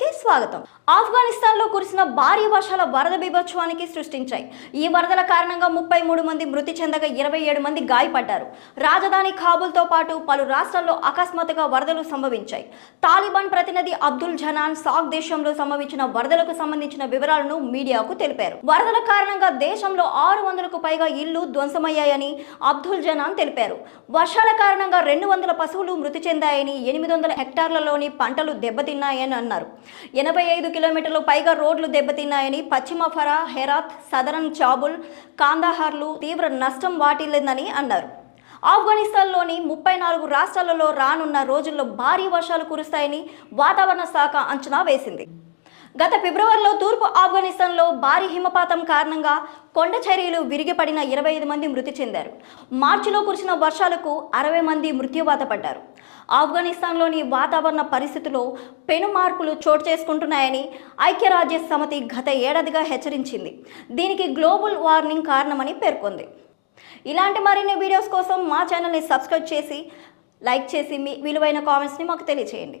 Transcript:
కి స్వాగతం. ఆఫ్ఘనిస్తాన్లో కురిసిన భారీ వర్షాల వరద బీభత్సవానికి సృష్టించాయి. ఈ వరదల కారణంగా 33 మంది మృతి చెందగా 27 మంది గాయపడ్డారు. రాజధాని కాబూల్తో పాటు పలు రాష్ట్రాల్లో అకస్మాత్తుగా వరదలు సంభవించాయి. తాలిబాన్ ప్రతినిధి అబ్దుల్ జనాన్ సాక్ దేశంలో సంభవించిన వరదలకు సంబంధించిన వివరాలను మీడియాకు తెలిపారు. వరదల కారణంగా దేశంలో 600కు పైగా ఇళ్లు ధ్వంసమయ్యాయని అబ్దుల్ జనాన్ తెలిపారు. వర్షాల కారణంగా 200 పశువులు మృతి చెందాయని, 800 హెక్టార్లలోని పంటలు దెబ్బతిన్నాయని అన్నారు. 85 కిలోమీటర్లు పైగా రోడ్లు దెబ్బతిన్నాయని, పశ్చిమ ఫరా, హెరాత్, సదరన్ చాబుల్, కాందహార్లు తీవ్ర నష్టం వాటిల్లిందని అన్నారు. ఆఫ్ఘనిస్తాన్లోని 34 రాష్ట్రాలలో రానున్న రోజుల్లో భారీ వర్షాలు కురుస్తాయని వాతావరణ శాఖ అంచనా వేసింది. గత ఫిబ్రవరిలో తూర్పు ఆఫ్ఘనిస్తాన్లో భారీ హిమపాతం కారణంగా కొండ చర్యలు విరిగిపడిన 25 మంది మృతి చెందారు. మార్చిలో కురిసిన వర్షాలకు 60 మంది మృత్యువాత పడ్డారు. ఆఫ్ఘనిస్తాన్లోని వాతావరణ పరిస్థితుల్లో పెను మార్పులు చోటు చేసుకుంటున్నాయని ఐక్యరాజ్య సమితి గత ఏడాదిగా హెచ్చరించింది. దీనికి గ్లోబల్ వార్మింగ్ కారణమని పేర్కొంది. ఇలాంటి మరిన్ని వీడియోస్ కోసం మా ఛానల్ని సబ్స్క్రైబ్ చేసి, లైక్ చేసి మీ విలువైన కామెంట్స్ని మాకు తెలియజేయండి.